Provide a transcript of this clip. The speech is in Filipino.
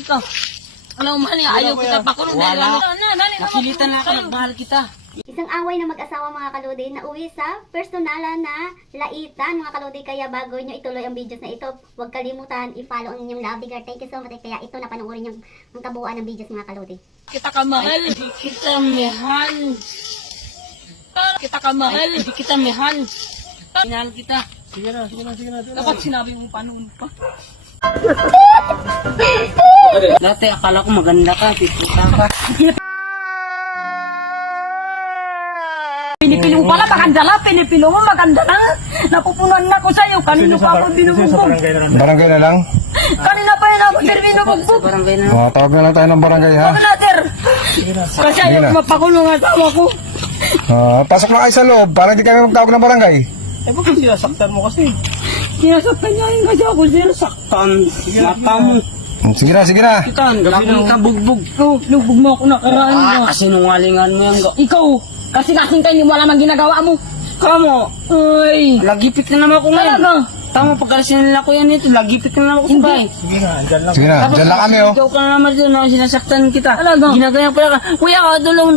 Tawag ka. Alam mo man, ayaw kita pakulong dahil ano. Nakilitan na ako, nagmahal kita. Isang away na mag-asawa mga kalodi na uwi sa personalan na laitan mga kalodi. Kaya bago nyo ituloy ang videos na ito, huwag kalimutan i-follow ang inyong love digger. Thank you so much. Kaya ito na panoorin yung ang kabuuan ng videos mga kalodi. Kita ka mahal, di kita mahal. Kita ka mahal, di kita mahal. Minahal kita. Sige na. Dapat sinabi mo paano mo pa. Dati akala ko maganda ka, piputa ka. Pinipilo pala, maganda lang. Pinipilo mo, maganda lang. Napupunan na ko sa'yo. Kanino pa ako binubugbog. Barangay na lang? Kanina pa yun ako binubugbog. Barangay na. Tawag na lang tayo ng barangay, ha? Wag na, sir. Kasi ayaw ko mapakulong ang asawa ko. Pasok na kayo sa loob, para hindi kayo magtawag ng barangay. Eh, bakit sinasaktan mo kasi? Sinasaktan niya yun kasi ako, sir. Saktan. Mata mo. Sige na. Kitan, gagawin ka bugbog. Ikaw, lugbog mo ako nakaraan mo. Kasi nungalingan mo yung Ikaw, kasi kasing kayo, wala mang ginagawa mo. Kamo. Ay. Lagipit na naman ako ngayon. Talaga. Tama, pagkalisin nila ko yan ito. Lagipit na naman ako sa bahay. Sige na, dyan lang kami, oh. Ikaw ka na naman dyan, sinasaktan kita. Talaga. Ginagaya pala ka. Kuya ka, dulungan.